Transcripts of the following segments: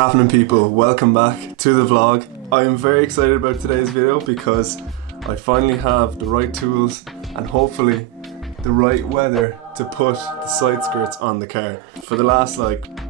happening, people? Welcome back to the vlog. I am very excited about today's video because I finally have the right tools and hopefully the right weather to put the side skirts on the car. For the last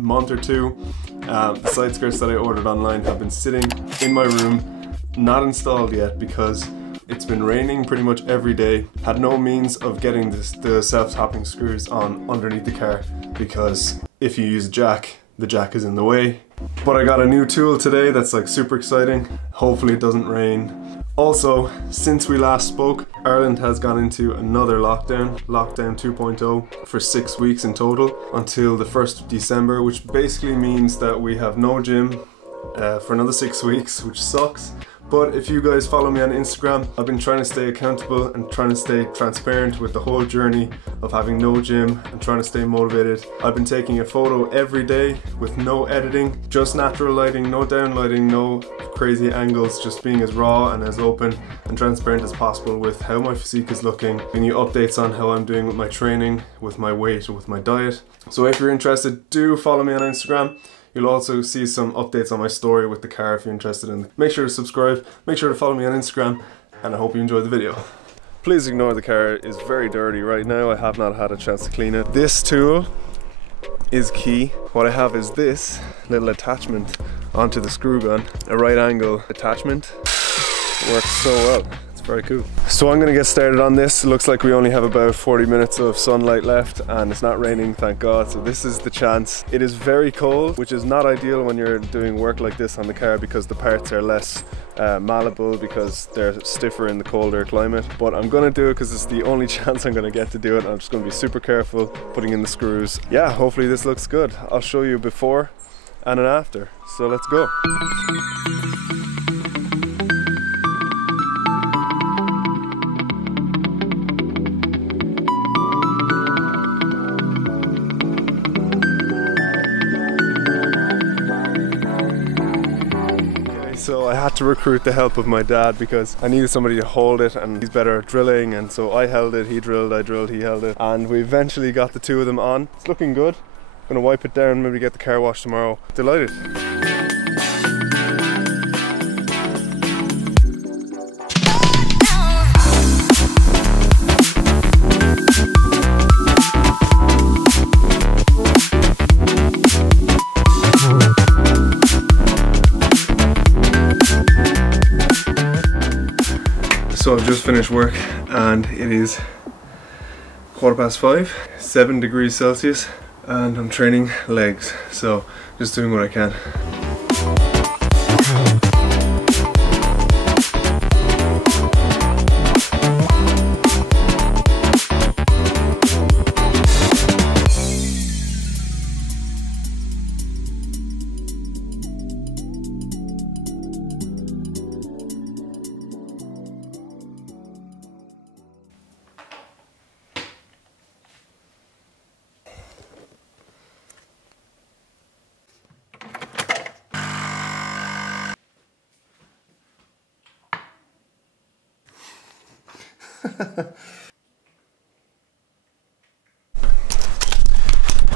month or two, the side skirts that I ordered online have been sitting in my room, not installed yet because it's been raining pretty much every day. Had no means of getting the self-tapping screws on underneath the car because if you use a jack, the jack is in the way. But I got a new tool today that's super exciting. Hopefully it doesn't rain. Also, since we last spoke, Ireland has gone into another lockdown 2.0 for 6 weeks in total until the 1st of December, which basically means that we have no gym for another 6 weeks, which sucks. But if you guys follow me on Instagram, I've been trying to stay accountable and trying to stay transparent with the whole journey of having no gym and trying to stay motivated. I've been taking a photo every day with no editing, just natural lighting, no down lighting, no crazy angles, just being as raw and as open and transparent as possible with how my physique is looking, giving you updates on how I'm doing with my training, with my weight, with my diet. So if you're interested, do follow me on Instagram. You'll also see some updates on my story with the car if you're interested in it. Make sure to subscribe, make sure to follow me on Instagram, and I hope you enjoy the video. Please ignore the car is very dirty right now. I have not had a chance to clean it. This tool is key. What I have is this little attachment onto the screw gun, a right angle attachment. It works so well. Very cool. So I'm gonna get started on this. It looks like we only have about 40 minutes of sunlight left and it's not raining, thank God, so this is the chance. It is very cold, which is not ideal when you're doing work like this on the car because the parts are less malleable because they're stiffer in the colder climate. But I'm gonna do it because it's the only chance I'm gonna get to do it. I'm just gonna be super careful putting in the screws. Yeah, hopefully this looks good. I'll show you before and an after. So let's go. So I had to recruit the help of my dad because I needed somebody to hold it and he's better at drilling, and so I held it, he drilled, I drilled, he held it, and we eventually got the two of them on. It's looking good. I'm gonna wipe it down, maybe get the car washed tomorrow. Delighted. So I've just finished work and it is 5:15, 7 degrees Celsius, and I'm training legs, so just doing what I can.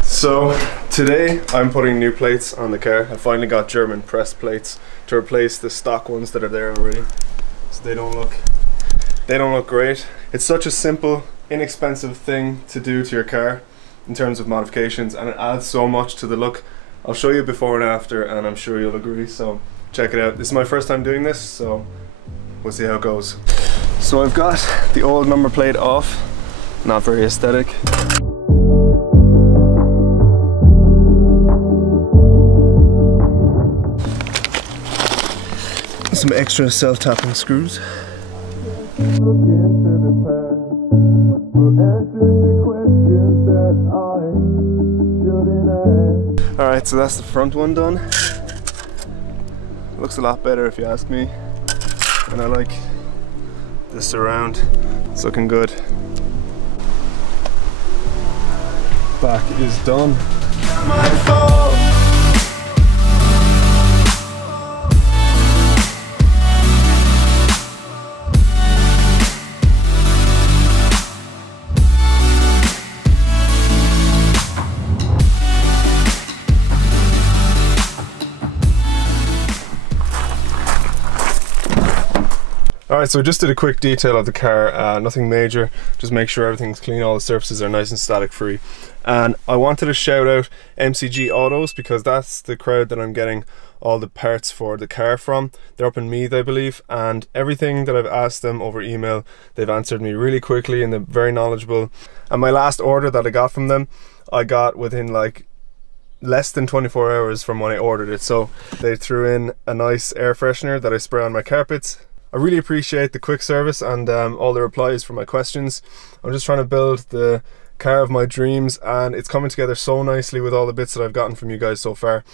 So today I'm putting new plates on the car. I finally got German press plates to replace the stock ones that are there already. So they don't look great. It's such a simple, inexpensive thing to do to your car in terms of modifications, and it adds so much to the look. I'll show you before and after and I'm sure you'll agree, so check it out. This is my first time doing this, so we'll see how it goes. So I've got the old number plate off, not very aesthetic. Some extra self-tapping screws. Alright, so that's the front one done. Looks a lot better if you ask me. And I like the surround. It's looking good. Back is done. Alright, so I just did a quick detail of the car, nothing major, just make sure everything's clean, all the surfaces are nice and static free. And I wanted to shout out MCG Autos because that's the crowd that I'm getting all the parts for the car from. They're up in Meath, I believe, and everything that I've asked them over email, they've answered me really quickly and they're very knowledgeable. And my last order that I got from them, I got within like less than 24 hours from when I ordered it. So they threw in a nice air freshener that I spray on my carpets. I really appreciate the quick service and all the replies for my questions. I'm just trying to build the car of my dreams and it's coming together so nicely with all the bits that I've gotten from you guys so far.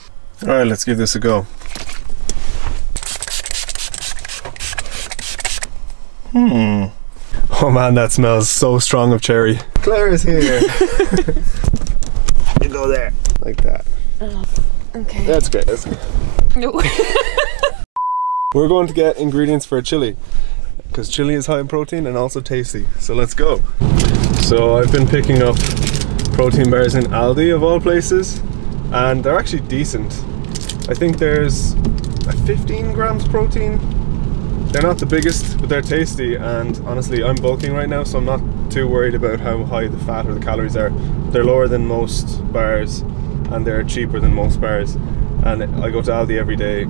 Alright, let's give this a go. Oh man, that smells so strong of cherry. Claire is here. You go there. Like that. Oh, okay. That's great. That's great. No. We're going to get ingredients for a chili because chili is high in protein and also tasty. So let's go. So I've been picking up protein bars in Aldi of all places and they're actually decent. I think there's 15 grams protein. They're not the biggest, but they're tasty, and honestly I'm bulking right now so I'm not too worried about how high the fat or the calories are. They're lower than most bars and they're cheaper than most bars, and I go to Aldi every day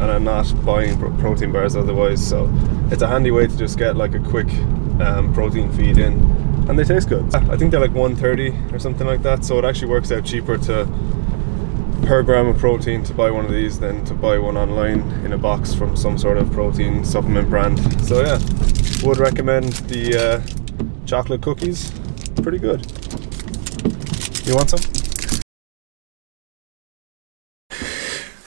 and I'm not buying protein bars otherwise, so it's a handy way to just get like a quick protein feed in, and they taste good. I think they're like 130 or something like that, so it actually works out cheaper per gram of protein to buy one of these than to buy one online in a box from some sort of protein supplement brand. So yeah, would recommend the chocolate cookies. Pretty good. You want some?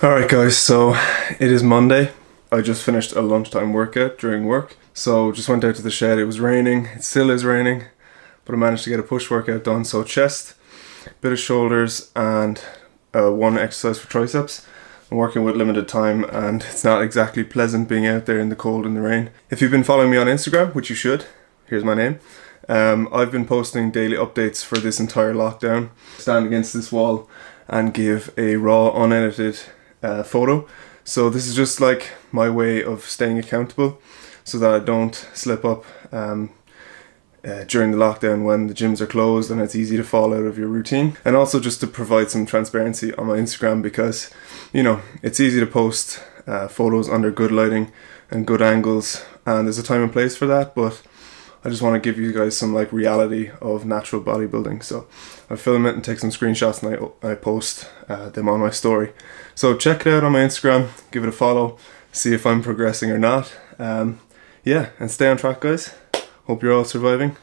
Alright guys, so it is Monday. I just finished a lunchtime workout during work, so just went out to the shed. It was raining, it still is raining, but I managed to get a push workout done. So chest, bit of shoulders, and one exercise for triceps. I'm working with limited time and it's not exactly pleasant being out there in the cold and the rain. If you've been following me on Instagram, which you should, here's my name, I've been posting daily updates for this entire lockdown. Stand against this wall and give a raw, unedited photo. So this is just like my way of staying accountable so that I don't slip up during the lockdown when the gyms are closed and it's easy to fall out of your routine, and also just to provide some transparency on my Instagram because, you know, it's easy to post photos under good lighting and good angles, and there's a time and place for that, but I just want to give you guys some like reality of natural bodybuilding. So I film it and take some screenshots and I post them on my story. So check it out on my Instagram, give it a follow, see if I'm progressing or not. Yeah, and stay on track guys. Hope you're all surviving.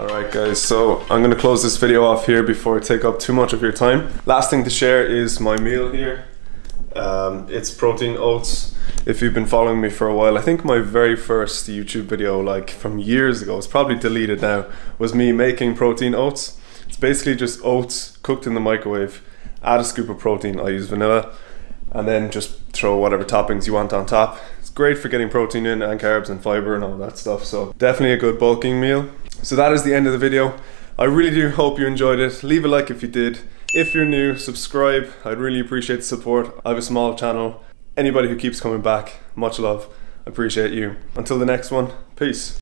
Alright guys, so I'm going to close this video off here before I take up too much of your time. Last thing to share is my meal here. It's protein oats. If you've been following me for a while, I think my very first YouTube video, like from years ago, it's probably deleted now, was me making protein oats. It's basically just oats cooked in the microwave. Add a scoop of protein, I use vanilla, and then just throw whatever toppings you want on top. It's great for getting protein in and carbs and fiber and all that stuff, so definitely a good bulking meal. So that is the end of the video. I really do hope you enjoyed it. Leave a like if you did. If you're new, subscribe. I'd really appreciate the support. I have a small channel. Anybody who keeps coming back, much love. I appreciate you. Until the next one, peace.